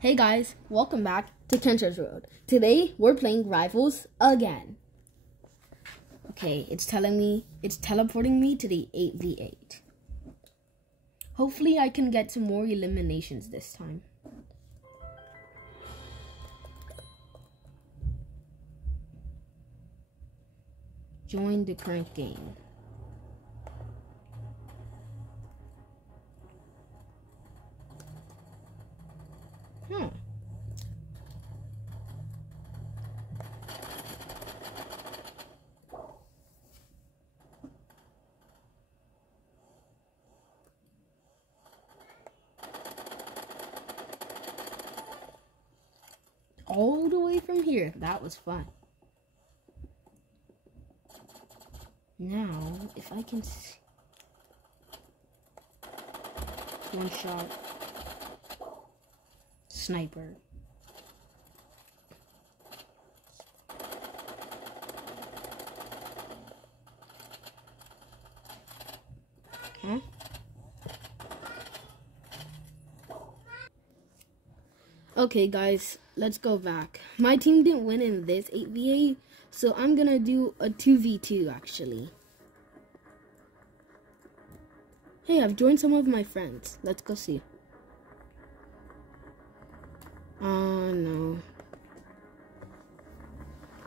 Hey guys, welcome back to Kenssar's Road. Today we're playing Rivals again. Okay, it's teleporting me to the 8v8. Hopefully I can get some more eliminations this time. Join the current game. All the way from here. That was fun. Now, if I can see one shot sniper. Huh? Okay guys, let's go back. My team didn't win in this 8v8, so I'm gonna do a 2v2 actually. Hey, I've joined some of my friends. Let's go see. Oh no.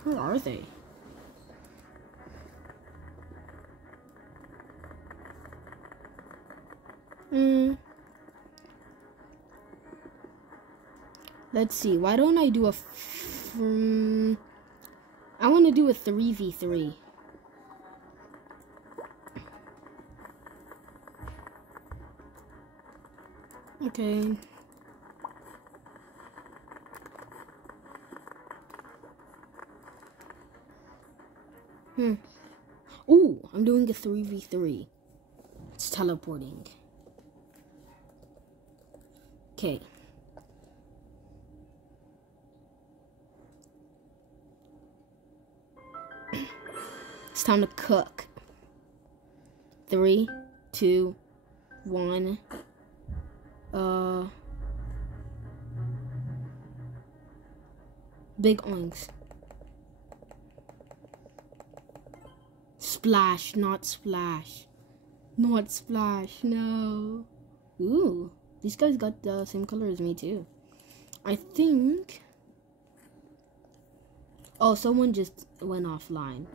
Where are they? Let's see. Why don't I do I want to do a 3v3. Okay. Ooh, I'm doing a 3v3. It's teleporting. Okay. It's time to cook. 3, 2, 1. Big oinks. Splash, not splash. Not splash, no. Ooh, these guys got the same color as me too. I think... Oh, someone just went offline.